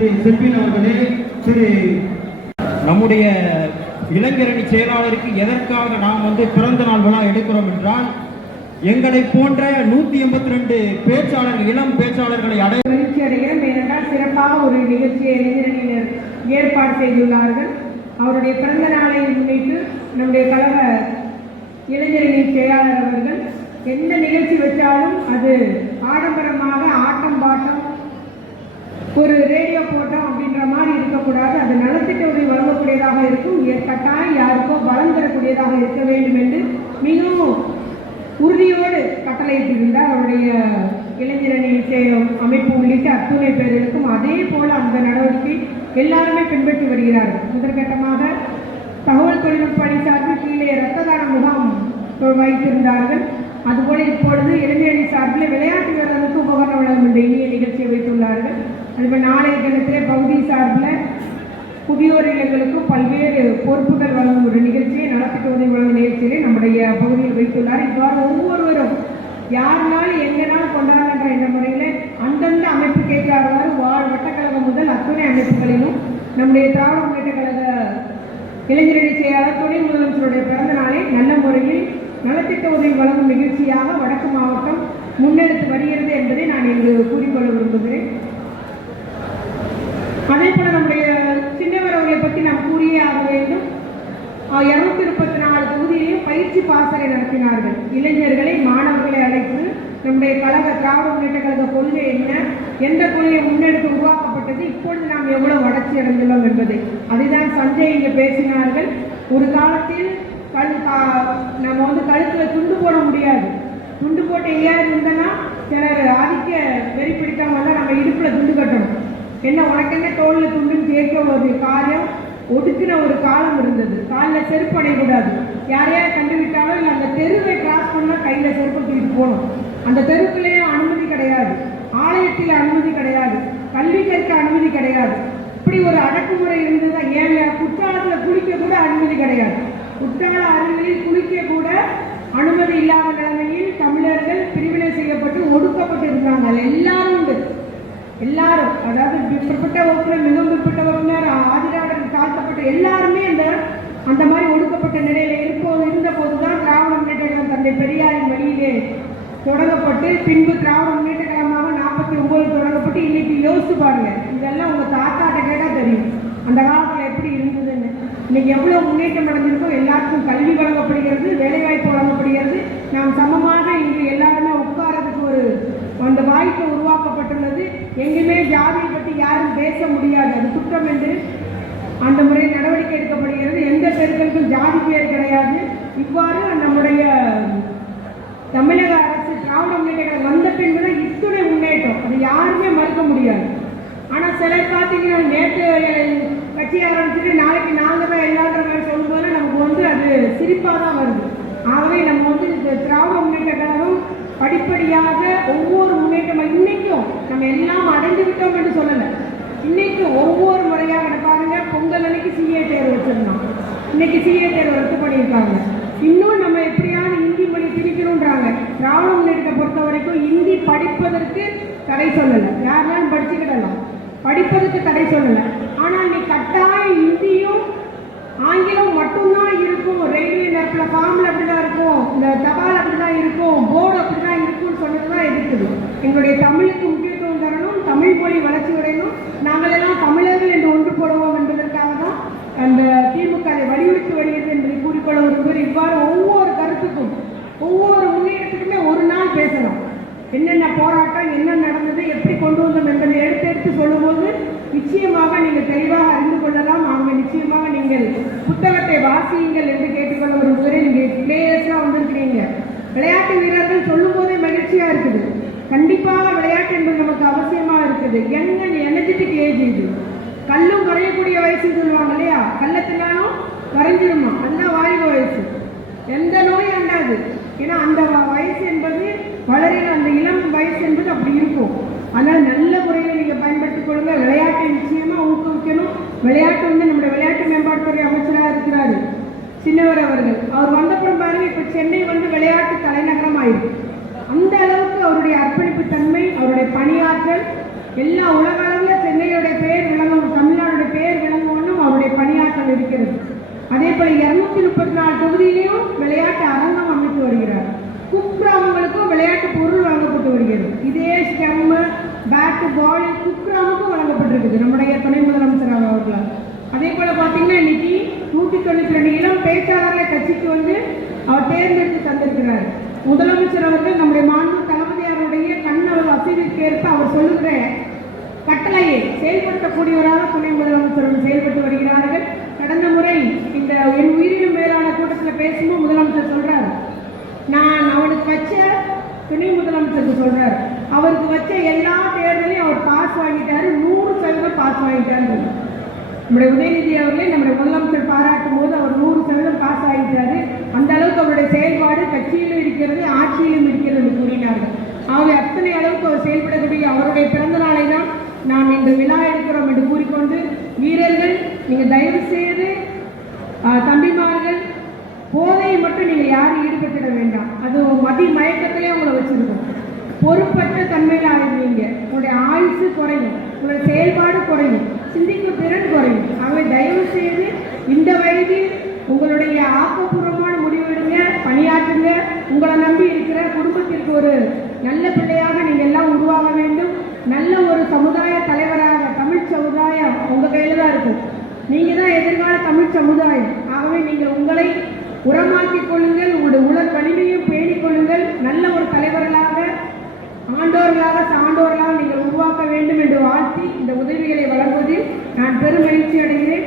திரு செல்வின் அவர்களே திரு நம்முடைய இளைஞரணி செயலாளருக்கு எதற்காக நாம் வந்து பிறந்த நாள் விழா எடுக்கிறோம் என்றால் எங்களை போன்ற நூத்தி எண்பத்தி ரெண்டு பேச்சாளர்கள் இளம் பேச்சாளர்களை அடைய மகிழ்ச்சி அடைகிறோம். ஏனென்றால் சிறப்பாக ஒரு நிகழ்ச்சியை இளைஞரணியினர் ஏற்பாடு செய்துள்ளார்கள். அவருடைய பிறந்த நாளை முன்னிட்டு நம்முடைய கழக இளைஞரணி செயலாளர் அவர்கள் எந்த நிகழ்ச்சி வச்சாலும் அது ஆடம்பரமாக ஆட்டம் பாட்டம் ஒரு ரேடியோ அப்படின்ற மாதிரி இருக்கக்கூடாது. அது நலத்திட்ட உதவி வழங்கக்கூடியதாக இருக்கும். கட்டாயம் யாருக்கோ பலம் தரக்கூடியதாக இருக்க வேண்டும் என்று மிகவும் உறுதியோடு கட்டளையிட்டிருந்தார் அவருடைய இளைஞரணி சே- அமைப்பு உள்ளிட்ட அத்துணை பேர்களுக்கும். அதே போல அந்த நடவடிக்கை எல்லாருமே பின்பற்றி வருகிறார்கள். முதற்கட்டமாக தகவல் தொழில்நுட்ப அணி சார்பில் கீழே இரத்த தான முகாம் வைத்திருந்தார்கள். அதுபோல இப்பொழுது இளைஞரணி சார்பில் விளையாட்டு வீரர்களுக்கு உபகரண வழங்கும் என்ற இனிய இப்போ நாளைய தினத்திலே பகுதி சார்பில் புதியோர் இல்லங்களுக்கும் பல்வேறு பொறுப்புகள் வழங்கும் ஒரு நிகழ்ச்சியை நலத்திட்ட உதவி வழங்கும் நிகழ்ச்சியிலே நம்முடைய பகுதியில் வைத்துள்ளார். இவ்வாறு ஒவ்வொருவரும் யாருனாலும் எங்கனாலும் கொண்டாடுற என்ற முறையில் அந்தந்த அமைப்பு கேட்காதவாறு வாழ் வட்டக்கழகம் முதல் அத்துணை அமைப்புகளிலும் நம்முடைய திராவிட முன்னேற்ற கழக இளைஞரணி செயலாளர் துணை முதலமைச்சருடைய பிறந்த நாளை நல்ல முறையில் நலத்திட்ட உதவி வழங்கும் நிகழ்ச்சியாக வடக்கு மாவட்டம் முன்னெடுத்து வருகிறது என்பதை நான் இங்கு கூறிக்கொள்ள விரும்புகிறேன் அதே போல நம்முடைய சின்னவர் அவர்களை பற்றி நாம் கூறியே ஆக வேண்டும் இருநூத்தி முப்பத்தி நாலு தொகுதியிலையும் பயிற்சி பாசறை நடத்தினார்கள். இளைஞர்களை மாணவர்களை அழைத்து நம்முடைய கழக திராவிட முன்னேற்ற கழக கொள்கை என்ன? எந்த கொள்கையை முன்னெடுத்து உருவாக்கப்பட்டது? இப்பொழுது நாம் எவ்வளவு வளர்ச்சி அடைந்துள்ளோம் என்பதை. அதைதான் சஞ்சய் இங்கு பேசினார்கள். ஒரு காலத்தில் கழு நம்ம வந்து கழுத்துல துண்டு போட முடியாது. துண்டு போட்டு எங்கேயாவது இருந்தனா சிலர் ஆதிக்க வெறி பிடித்தவங்க நம்ம இடுப்புல துண்டு கட்டணும். என்ன உனக்கு என்ன தோல்ல துண்டுன்னு கேட்க ஒரு காரியம்? ஒடுக்கின ஒரு காலம் இருந்தது. காலில் செருப்பு அடையக்கூடாது. யாரையாவது கண்டுவிட்டாலும் இல்லை அந்த தெருவை கிராஸ் பண்ணால் கையில் செருப்பு தூக்கிட்டு போகணும். அந்த தெருக்குள்ளேயும் அனுமதி கிடையாது. ஆலயத்தில் அனுமதி கிடையாது. கல்வி கற்க அனுமதி கிடையாது. இப்படி ஒரு அடக்குமுறை இருந்ததா? ஏன் குற்றாலத்தில் குளிக்க கூட அனுமதி கிடையாது. குற்றால அருவிகளில் குளிக்க கூட அனுமதி இல்லாத நிலைமையில் தமிழர்கள் பிரிவினை செய்யப்பட்டு ஒடுக்கப்பட்டு இருந்தாங்க எல்லாரும் உண்டு. எல்லாரும். அதாவது பிற்பட்ட வகுப்பினர் மிகவும் பிற்பட்ட வகுப்பினர் ஆதிராடர் தாழ்த்தப்பட்ட எல்லாருமே அந்த அந்த மாதிரி ஒடுக்கப்பட்ட நிலையில இருப்போது இருந்த போதுதான் திராவிட முன்னேற்ற கழகம் தந்தை பெரியாரின் வழியிலே தொடங்கப்பட்டு பின்பு திராவிட முன்னேற்ற கழகமாக நாற்பத்தி ஒன்பது தொடங்கப்பட்டு இன்னைக்கு யோசிச்சு பாருங்க. இதெல்லாம் உங்க தாத்தாட்ட கேட்டா தெரியும். அந்த காலத்துல எப்படி இருந்ததுன்னு. இன்னைக்கு எவ்வளவு முன்னேற்றம் அடைஞ்சிருக்கோ எல்லாருக்கும் கல்வி வழங்கப்படுகிறது வேலைவாய்ப்பு வழங்கப்படுகிறது. நாம் சமமாக இன்று எல்லாருமே உட்காரதுக்கு ஒரு அந்த வாய்ப்பு உருவாக்கப்பட்டுள்ளது. எங்குமே ஜாதியை பற்றி யாரும் பேச முடியாது. அது குற்றம் என்று அந்த முறையில் நடவடிக்கை எடுக்கப்படுகிறது. எந்த பெருக்களுக்கும் ஜாதி பெயர் கிடையாது. இவ்வாறு நம்முடைய தமிழக அரசு திராவிட முன்னேற்ற வந்த பின்பு தான் இத்துணை முன்னேற்றம். அது யாருமே மறுக்க முடியாது. ஆனால் சில பார்த்தீங்கன்னா நேற்று கட்சி ஆரம்பிச்சுட்டு நாளைக்கு நாங்கள் தான் எல்லான்ற மாதிரி சொல்லும்போது நமக்கு வந்து அது சிரிப்பாக தான் வருது. ஆகவே நம்ம வந்து இந்த திராவிட முன்னேற்ற கழகம் படிப்படியாக ஒவ்வொரு முன்னேற்றமாக இன்னைக்கும் நம்ம எல்லாம் அடைந்து விட்டோம் என்று சொல்லலை. இன்னைக்கு ஒவ்வொரு முறையாக பாருங்க பொங்கல் அன்னைக்கு சிஏ தேர்வு வச்சிருந்தோம். இன்னைக்கு சிஏ தேர்வு ரத்து பண்ணியிருக்காங்க. இன்னும் நம்ம எப்படியாவது இந்தி மொழி திணிக்கணுன்றாங்க திராவிட முன்னேற்றத்தை பொறுத்த வரைக்கும் இந்தி படிப்பதற்கு தடை சொல்லலை. யாரெல்லாம் படிச்சுக்கிடலாம்? படிப்பதற்கு தடை சொல்லலை. ஆனால் நீ கட்டாயம் இந்தியும் ஆங்கிலம் மட்டும்தான் இருக்கும். ரயில்வே நேரத்தில் ஃபார்மில் அப்படிதான் இருக்கும். இந்த தபால் அப்படிதான் இருக்கும். போர்டு அப்படிதான் இருக்கும்னு சொன்னது தான் இருக்குது எங்களுடைய தமிழுக்கு முக்கிய தமிழ் மொழி வளர்ச்சி அடையணும் நாங்கள் எல்லாம் தமிழர்கள் என்று ஒன்று போடுவோம் என்பதற்காக தான் அந்த திமுக அதை வலியுறுத்தி வருகிறது என்பதை கூறிக்கொள்ள விரும்புகிறேன் இவ்வாறு ஒவ்வொரு கருத்துக்கும் ஒவ்வொரு முன்னேற்றத்துக்குமே ஒரு நாள் பேசலாம் என்னென்ன போராட்டம் என்ன நடந்தது எப்படி கொண்டு வந்தோம் என்பதை எடுத்து எடுத்து சொல்லும்போது நிச்சயமாக நீங்கள் தெளிவாக அறிந்து கொள்ளலாம். அவங்க நிச்சயமாக நீங்கள் புத்தகத்தை வாசியுங்கள் என்று கேட்டுக்கொள்ள விரும்புகிறேன். நீங்கள் பிளேயர்ஸாக வந்திருக்கிறீங்க. விளையாட்டு வீரர்கள் சொல்லும் போதே மகிழ்ச்சியாக இருக்குது. கண்டிப்பாக விளையாட்டு என்பது நமக்கு அவசியமாக இருக்குது. யங் எனர்ஜெட்டிக் ஏஜ் இது? கல்லும் குறையக்கூடிய வயசுன்னு சொல்லுவாங்க இல்லையா? கள்ளத்தினாலும் குறைஞ்சிருமா அதுதான் வாய்வு வயசு. எந்த நோயும் அண்டாது. ஏன்னா அந்த வயசு என்பது வளரின அந்த இளம் வயசு என்பது அப்படி இருக்கும். அதனால் நல்ல முறையில் நீங்கள் பயன்படுத்திக் கொள்ளுங்க. விளையாட்டை நிச்சயமாக ஊக்குவிக்கணும். விளையாட்டு வந்து நம்முடைய விளையாட்டு மேம்பாட்டுத்துறை அமைச்சராக இருக்கிறாரு சின்னவர் அவர்கள். அவர் வந்தப்புறம் பாருங்க இப்போ சென்னை வந்து விளையாட்டு தலைநகரம் ஆயிருக்கு அந்த அளவுக்கு அளவுக்கு அவருடைய அர்ப்பணிப்பு தன்மை அவருடைய பணியாற்றல் எல்லா உலக அளவில் சென்னையுடைய பெயர் விளங்கும் தமிழ்நாடுடைய பெயர் விளங்கணும் அவருடைய பணியாற்றல் இருக்கிறது. அதே போல இருநூத்தி முப்பத்தி நாலு தொகுதியிலையும் விளையாட்டு அரங்கம் அமைத்து வருகிறார். குக்கிராமங்களுக்கும் விளையாட்டு பொருள் வழங்கப்பட்டு வருகிறது. இதே ஸ்டெம்மு பேட்டு பால் குக்கிராமுக்கும் வழங்கப்பட்டிருக்குது. நம்முடைய துணை முதலமைச்சர் அவர்களால். அதே போல பார்த்தீங்கன்னா இன்னைக்கு நூத்தி தொண்ணூற்றி ரெண்டு இளம் பேச்சாளர்களை கட்சிக்கு வந்து அவர் தேர்ந்தெடுத்து தந்திருக்கிறார். முதலமைச்சர் அவர்கள் நம்முடைய மாநில வசதிக்கேற்ப அவர் சொல்லுகிற கட்டளையை செயல்படுத்தக்கூடியவராக துணை முதலமைச்சர் செயல்பட்டு வருகிறார்கள். கடந்த முறை இந்த என் உயிரினும் மேலான கூட்டத்தில் பேசும்போது முதலமைச்சர் சொல்றார். நான் அவனுக்கு வச்ச துணை முதலமைச்சருக்கு சொல்றார். அவருக்கு வச்ச எல்லா தேர்தலையும் அவர் பாஸ் வாங்கிட்டாரு. நூறு சதவீதம் பாஸ் வாங்கிட்டாரு நம்முடைய உதயநிதி அவர்களே நம்முடைய முதலமைச்சர் பாராட்டும் போது அவர் நூறு சதவீதம் பாஸ் ஆகிட்டாரு. அந்த அளவுக்கு அவருடைய செயல்பாடு கட்சியிலும் இருக்கிறது ஆட்சியிலும் இருக்கிறது என்று கூறினார்கள் ஆகவே அத்தனை அளவுக்கு அவர் செயல்படக்கூடிய அவருடைய பிறந்த நாளை தான் நாம் இன்று விழா எடுக்கிறோம் என்று கூறிக்கொண்டு வீரர்கள் நீங்கள் தயவு செய்து ஆஹ், தம்பிமார்கள் போதையை மட்டும் நீங்கள் யாரும் ஈடுபட்டுட வேண்டாம். அது மதி மயக்கத்திலே உங்களை வச்சுருக்கும். பொறுப்பற்ற தன்மையில் ஆயிருந்தீங்க உங்களுடைய ஆயுசு குறையும். உங்களுடைய செயல்பாடு குறையும். சிந்திக்கும் திறன் குறையும். ஆகவே தயவு செய்து இந்த வயதில் உங்களுடைய ஆக்கப்பூர்வமான முடிவெடுங்க பணியாற்றுங்க. உங்களை நம்பி இருக்கிற குடும்பத்திற்கு ஒரு நல்ல பிள்ளையாக நீங்கள் எல்லாம் உருவாக வேண்டும். நல்ல ஒரு சமுதாய தலைவராக தமிழ் சமுதாயம் உங்கள் கையில் தான் இருக்கும் நீங்கள் தான் எதிர்கால தமிழ் சமுதாயம். ஆகவே நீங்கள் உங்களை உரமாக்கிக் கொள்ளுங்கள் உங்களுடைய உடல் வலிமையும் பேணிக் கொள்ளுங்கள். நல்ல ஒரு தலைவர்களாக ஆண்டோர்களாக சான்றோர்களாக நீங்கள் உருவாக்க வேண்டும் என்று வாழ்த்தி இந்த உதவிகளை வழங்குவதில் நான் பெரும் மகிழ்ச்சி அடைகிறேன்